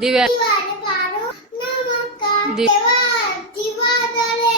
दिव्या दिवाने पारो देवा दिवादले